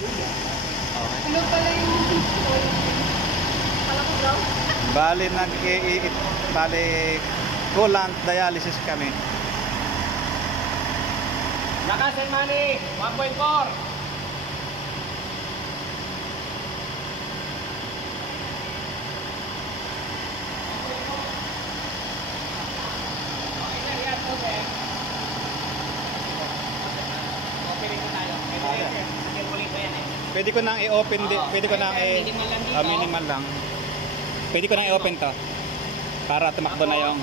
Okay. Ano pala yung oil? Kala ko brown. Bali coolant dialysis kami. Lakas and money, 1.4. Pwede ko nang i-open pwede ko nang minimal lang. Pwede ko nang i-open to para tumakbo na yung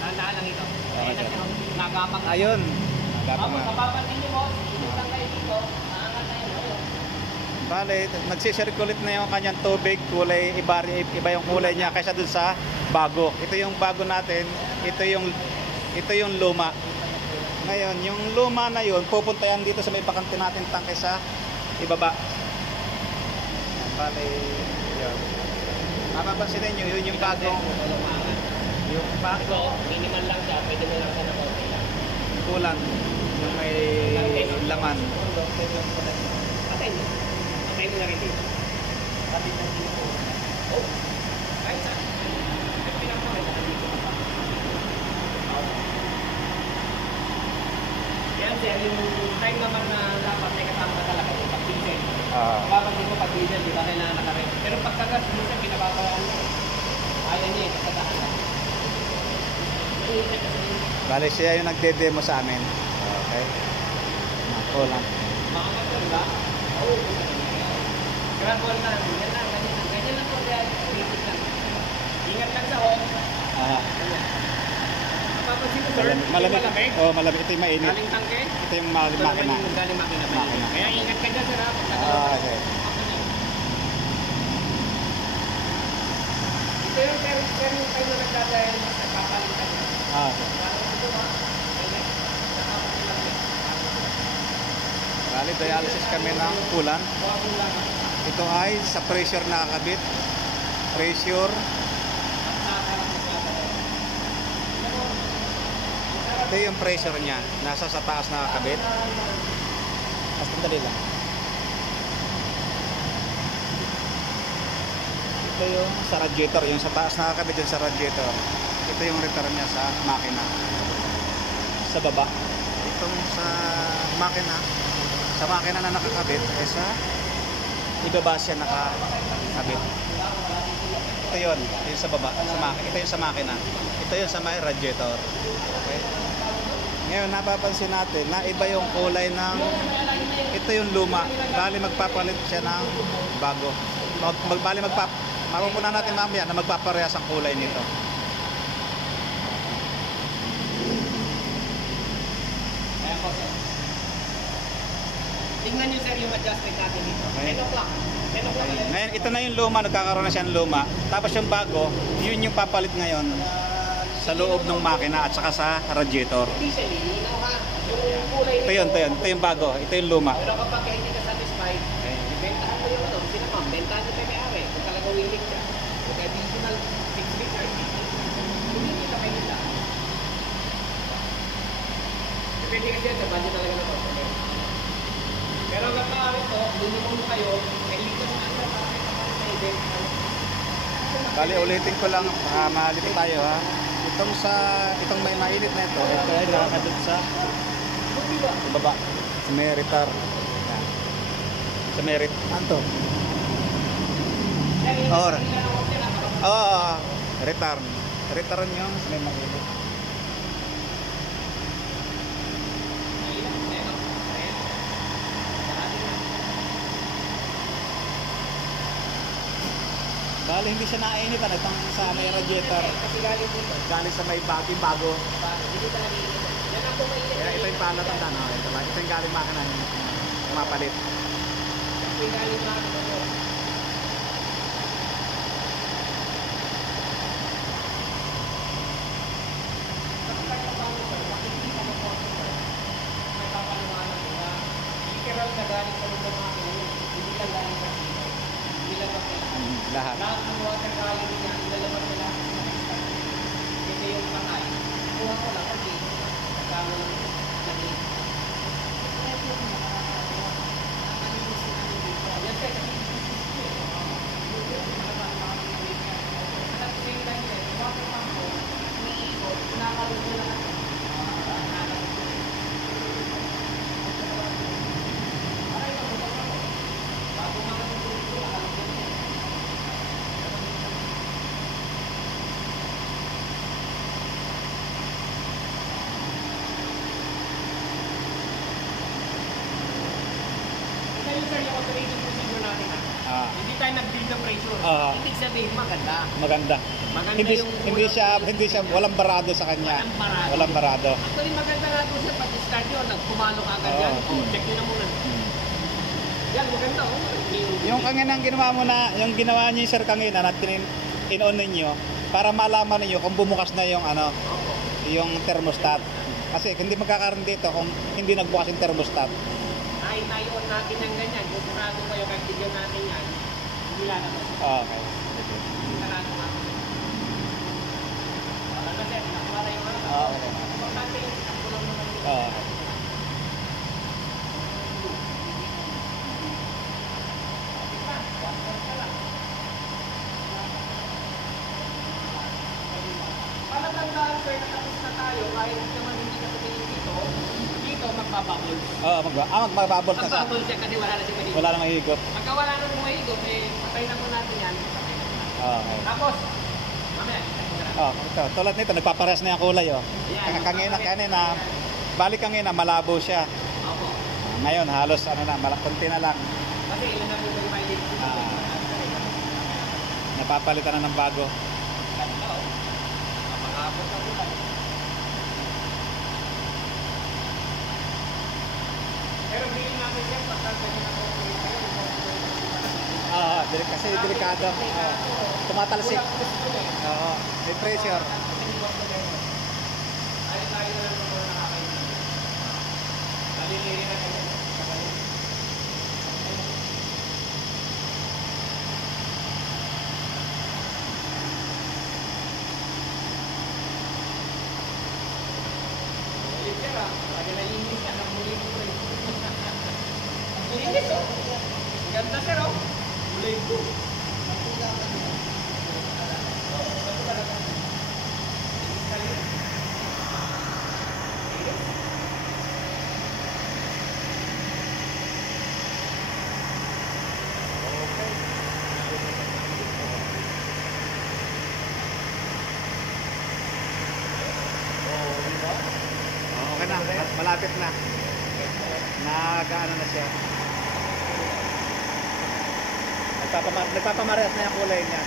Tandaan lang ito. Okay, sir. Nagapang. ayun. Nagapang Tapos na. kapapansin niyo mo, dito lang kayo dito, naangat na yun. Bale, nagsisirculate na yung kanyang tubig, kulay iba yung kulay niya kaysa dun sa bago. Ito yung bago natin, ito yung luma. Ngayon, yung luma na yun, pupunta yan dito sa may bakante natin tangke sa ibaba. Bale, yun. Mapapansin niyo, yun yung bagong yung bago, Minimal lang siya, pwede mo lang siya na konti lang. kulang yung may laman. Patay mo. Patay mo na rin dito. Patay na dito. Oh. Kahit sa. Ay, pinapakita ka dito. Yan sir, yung time naman na dapat may kasama ka talaga yung pag-diesel. Papansin mo pag-diesel, di ba kailangan nakarin? Pero pagkagas, minsan pinapapawaan mo. Ayaw niya eh, kasagahan lang. Bale, siya yung nagde-demo sa amin. Okay. Kulang. Makakapal ba? Oo. Gradual na. Ganyan lang, ganyan lang. Ganyan lang po dahil repeat lang. Ingat lang sa home. Napapansin ko sir, Malamig. Oh, malamig. Ito yung mainit. galing tangke. Ito yung Ito naman makina. yung galing makina. Makina. Kaya ingat ka dyan sir ha. Okay. Ito yung pero yung kayo na nagdadahil sa papalitan. Okay. Bale, dialysis kami ng kulan. Ito ay sa pressure nakakabit. Pressure. Ito yung pressure niya. Nasa sa taas nakakabit. Basta dali lang. Ito yung sa radiator. Yung sa taas nakakabit yung sa radiator. Ito yung return niya sa makina. Sa baba. Itong sa makina. Sa makina na nakakabit. Eh sa ibaba siya nakakabit. Ito yun. Yung sa baba. Sa makina. Ito yung sa makina. Ito yung sa may radiator. Okay. Ngayon napapansin natin na iba yung kulay ng ito yung luma. Bali magpapalit siya ng bago. Mapupunan natin mamaya na magpaparehas ang kulay nito. Ayan po sir. Tingnan nyo sir yung adjustment natin dito. Okay. 10 o'clock. 10 o'clock ulit. Ngayon ito na yung luma, nagkakaroon na siya ng luma. Tapos yung bago, yun yung papalit ngayon sa loob ng makina at saka sa radiator. Initially, you know ha, yung kulay Ito yung bago, ito yung luma. Pero kapag hindi ka satisfied, bentahan mo yung ano, sino ma'am, bentahan mo kay may-ari. Kung talagang willing siya. Kung additional 6 liters, hindi kita kayo nila. Depende kasi yan sa budget talaga na to. Pero hanggang maaari to, minimum mo kayo, may liters na ano, may bentahan. Bali ulitin ko lang, mahalip tayo ha. Itong may mainit na ito ay nakakadot sa baba. Sa may retar. Yan. Sa may Anto? Or return. Return yung sa may mainit. Bali hindi siya nainit itong sa may radiator. Kasi galing dito. Galing sa may bago. Hindi talaga init. Yan ang pumainit. Kaya ito yung palatandaan. Ito yung galing makina mapalit. Ito yung galing makina mo. Literal na galing sa loob ng makina yun. Hindi lang galing sa sino. Hindi lang ang kailangan. Lahat. Lahat ng water quality niya, ilalabas nila sa system. Kasi yung patay, kuha ko lang kasi kasama lang naging. yung sir, yung operating procedure natin hindi tayo nag-build ng pressure. Ibig sabihin, maganda. Maganda. Maganda Hindi siya walang barado sa kanya. Walang barado. Actually, maganda nga po siya pag start yun, nagpumalo ka agad yan. Check nyo na muna. Yan, maganda Yung kanginang ginawa mo na, yung ginawa niyo sir kanina na in-on ninyo para malaman niyo kung bumukas na yung yung thermostat. Kasi hindi magkakaroon dito kung hindi nagbukas yung thermostat. Kahit na-on natin ng ganyan, kung sarado kayo, kahit bigyan natin yan, hindi lalabas. Okay. Sarado natin. Wala na sir, nakuha na yung Okay. Importante yung takbo lang naman. Palatandaan sir, natapos na tayo, kahit naman hindi ka tumingin dito magbabubble. Magbababol na sa. Magbabble siya kasi wala na siya mahigop. Wala nang mahigop. Pagka wala nang mahigop, patay na po natin yan. Okay. Tapos, mamaya, Ito, tulad nito, nagpapares na yung kulay Kanina, balik kanina, malabo siya. Opo. Ngayon, halos konti na lang. Kasi ilan na po ba yung mileage? Napapalitan na ng bago. Ganda o. Mapakapot na po tayo. Pero bilhin natin yan, pagkakagin na po Kasi delikado. Tumatalsik. May pressure. Ay, tayo na lang po nakakain. Naliliri na kayo. Lagi nalinis ka, namuli ko rin. Linis oh. Ganda sir oh. Mulay ko. Okay na, malapit na. Nag-ano na siya. Nagpapamareas na yung kulay niya.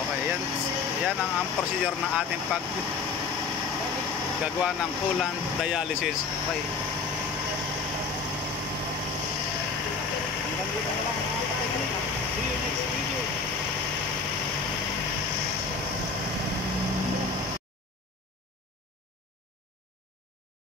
Okay, yan ang procedure ng ating gagawa ng coolant dialysis. Okay.